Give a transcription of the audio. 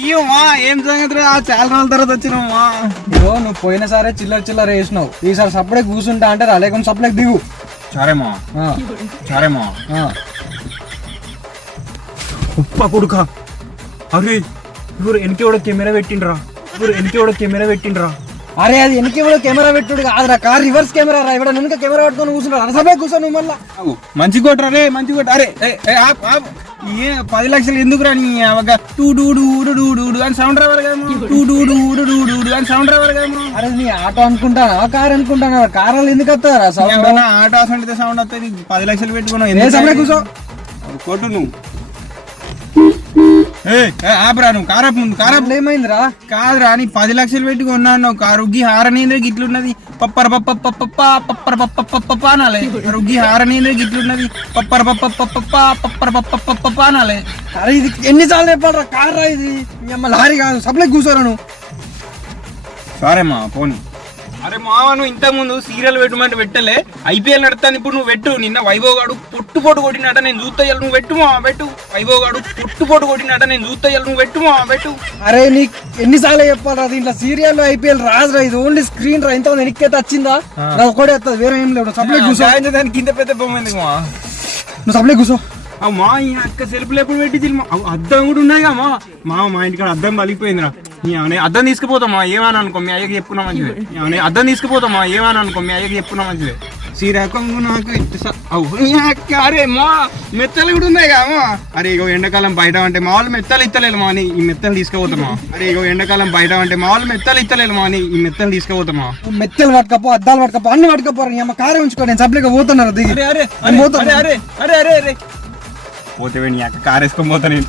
ఇయ్యమ్మా ఏం సంగతి చాలా రోజుల తర్వాత వచ్చినావమ్మా. ఇగో నువ్వు పోయిన సారే చిల్లర వేసినావు, ఈసారి సపరేట్ కూర్చుంటా అంటే రా, లేకుండా సపరేట్ దిగు. సరేమా సరేమా. ఉప్ప కొడుక, అరే ఇప్పుడు వెనక కూడా కెమెరా పెట్టిండ్రా. అరే అది వెనక కూడా కెమెరా పెట్టుడు కాదురా, కార్ రివర్స్ కెమెరా రా. ఇక్కడ వెనక కెమెరా పట్టుకొని కూర్చుంటారు, సపరేట్ కూర్చొని నువ్వు మళ్ళా. మంచి కొట్టరా రే, మంచి కొట్ట. అరే 10 లక్షలు ఎందుకు రా నీ టూ డూ అని సౌండ్ రావాలి కదా, టూ డూ అని సౌండ్ రావాలి కదా. అరే నీ ఆటో అనుకుంటానా కార్ అనుకుంటానా? కార్లు ఎందుకు వస్తారా సౌండ్? ఆటో అసలు సౌండ్ వస్తుంది. 10 లక్షలు పెట్టుకున్నావు, సపరేట్ కూర్చో. కొట్టు నువ్వు. ఆపరా నువ్వు, కారపు ముందు కారపు. ఏమైందిరా? కాదురా నీ 10 లక్షలు పెట్టుకున్నాను కారు. ఉగ్గి హారనీంద్ర గిట్లున్నది, పప్పర పప్ప అనాలి. రుగ్గి హారనీంద్ర గిట్లున్నది, పప్పర అనాలి. అరే ఇది ఎన్నిసార్లు చెప్పాలరా, కార్ రా ఇది, లారీ కాదు, సపరేట్ కూర్చోరా నువ్వు. సరేమ్మా పోనీ. అరే మావా నువ్వు ఇంతకు ముందు సీరియల్ పెట్టమంటే పెట్టలే, ఐపీఎల్ నడుస్తాను ఇప్పుడు నువ్వు పెట్టు. నిన్న వైభవ్ గాడు పొట్టు కొట్టినట నేను చూస్తా, నువ్వు పెట్టు మా పెట్టు. వైభవ్ గాడు పొట్టు కొట్టినట నేను చూస్తా, నువ్వు పెట్టు మా పెట్టు. అరే నీకు ఎన్నిసార్లు చెప్పాలరా, దీంట్లో సీరియల్ ఐపీఎల్ రాజురా, ఇది ఓన్లీ స్క్రీన్ రా. ఇంత వెనక్కి వచ్చిందా ఒకటే వస్తుంది, వేరే ఏం లేదు. సపరేట్ కూర్చో. దానికి కింద పెద్ద బొమ్మ ఎందుకు మా? నువ్వు సపరేట్ కూర్చో. అమ్మా ఈ అక్క సెల్ఫ్లు ఎప్పుడు పెట్టి అద్దం కూడా ఉన్నాయి కమ్మా. మా ఇంటికాడ అద్దం పలిగిపోయిందిరా. అద్దం తీసుకుపోతామా ఏమని అనుకో, మీ అయ్యకి చెప్పుకున్నా మంచిదే. అద్దం తీసుకుపోతామా ఏమని అనుకో, మీ అయ్యకి చెప్పుకున్నా మంచిదే. శ్రీరకంగా నాకు అరే మా మెత్తలు కూడా ఉన్నాయి కమ్మా. అరే ఇగో ఎండాకాలం బయట అంటే మా వాళ్ళు మెత్తలు ఇత్తలేదు మా అని ఈ మెత్తలు తీసుకుపోతామా. అరే ఇగో ఎండాకాలం బయట అంటే మా వాళ్ళు మెత్తలు ఇత్తలేదు మా అని ఈ మెత్తలు తీసుకుపోతామా. మెత్తలు పట్టుకపో, అద్దాలు పట్టుకపో, అన్ని పట్టుకపోరు. అమ్మ కారే ఉంచుకో, నేను సపరేట్గా పోతున్నారు దిగి. అరే పోతే నీ అక్క కారు వేసుకొని పోతా నేను.